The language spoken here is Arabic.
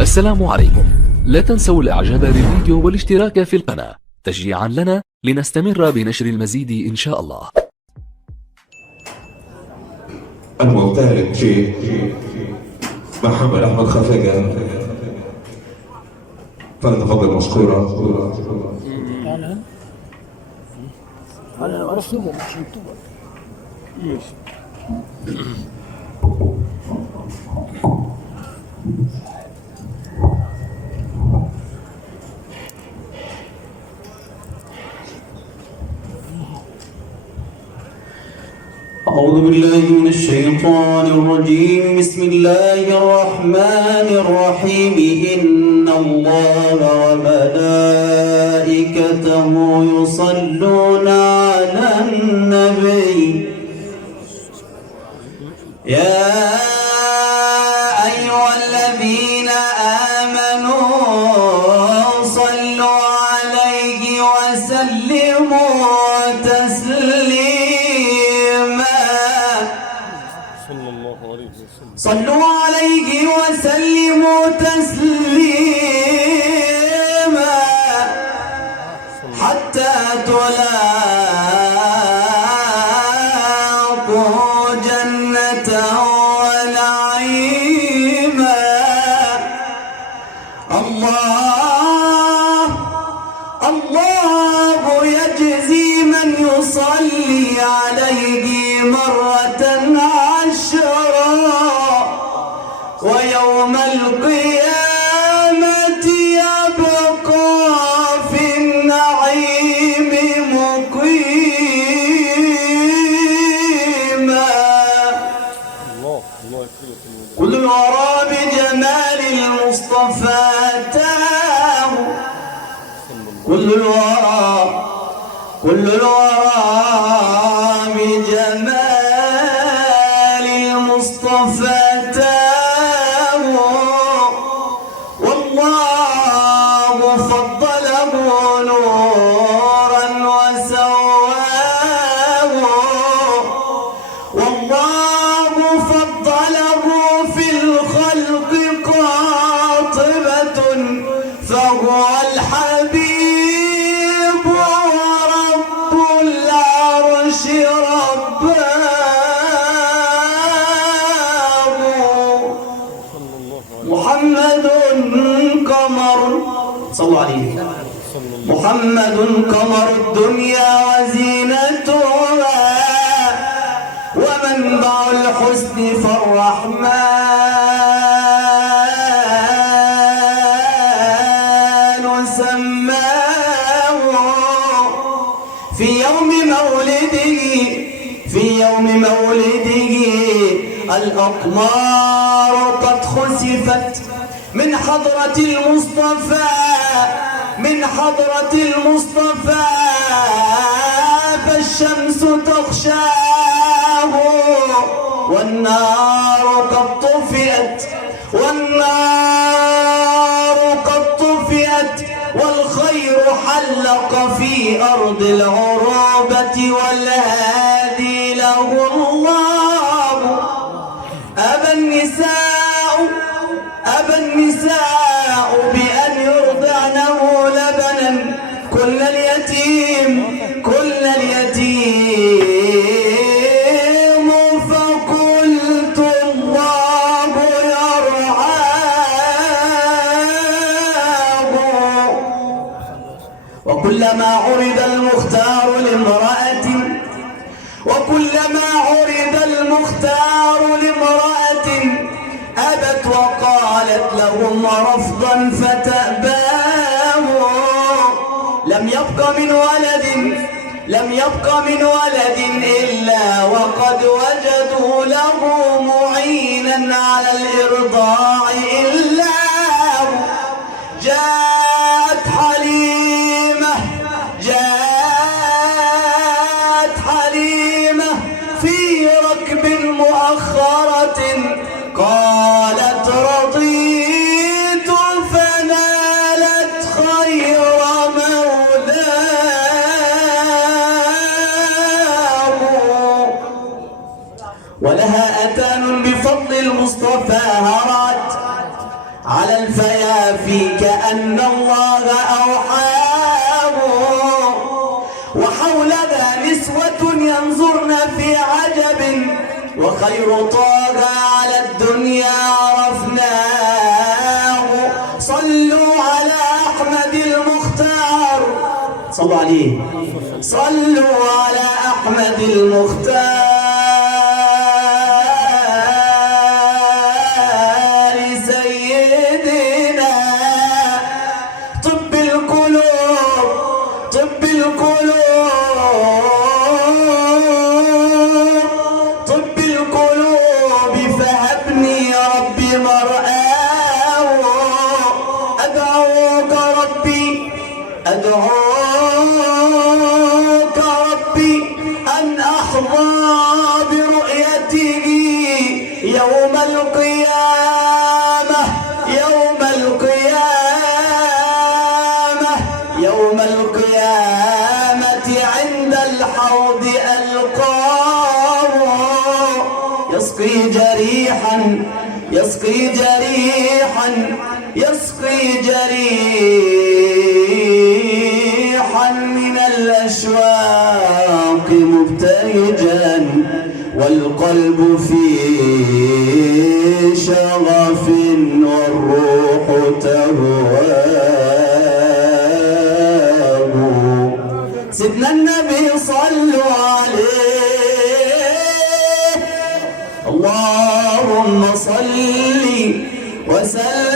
السلام عليكم. لا تنسوا الاعجاب بالفيديو والاشتراك في القناة تشجيعا لنا لنستمر بنشر المزيد ان شاء الله. المغترب في محمد أحمد خفاجة، فلنتفضل مشكورا. أنا أرسمه عشان أعوذ بالله من الشيطان الرجيم. بسم الله الرحمن الرحيم. إن الله وملائكته يصلون على النبي يا أيها الذين آمنوا صلوا عليه وسلموا تسليما. صلوا عليه وسلموا تسليما حتى تلاقوا جنة ونعيما. الله يجزي من يصلي عليه مرة عشرا، ويوم القيامة يبقى في النعيم مقيما. كل الورى بجمال المصطفى تاه، كل الورى بجمال المصطفى تاه، والله فضله نورا وسواه، والله فضله في الخلق قاطبة، فهو الحبيب ورب العرش رباه. محمد قمر، صلوا عليه. محمد قمر الدنيا وزينتها، ومنبع الحسن فالرحمن سماه. في يوم مولده الأقمار قد خسفت من حضرة المصطفى، فالشمس تخشاه، والنار قد طفئت، والخير حلق في أرض العروبة، والهادي له الله. أبى النساء بأن يرضعنه لبنا كل اليتيم، فقلت الله يرعاه. وكلما عرض المختار لامرأة أبت وقالت لهم رفضا فتأباه. لم يبق من ولد إلا وقد وجدوا له معينا على الإرضاع إلا. جاءت حليمة في ركب مؤخرة، قالت رضيت، فنالت خير مولاه. ولها أتان بفضل المصطفى هرت، الفيافي كأن الله أوحاه، وحولنا نسوة ينظرن في عجب، وخير طه على الدنيا عرفناه. صلوا على أحمد المختار، صلوا عليه، صلوا على أحمد المختار سيدنا طب القلوب، طب القلوب، طب القلوب، فهبني ربي مرآه. أدعوك ربي، أدعوك ربي أن أحظى برؤيته يوم القيامة، يوم القيامة، يوم القيامة عند الحوض ألقاه. يسقي جريحا، يسقي جريحا، يسقي جريحا من الأشواق مبتهجا، والقلب في شغف والروح تهواه. سيدنا النبي صلوا عليه، اللهم صل وسلم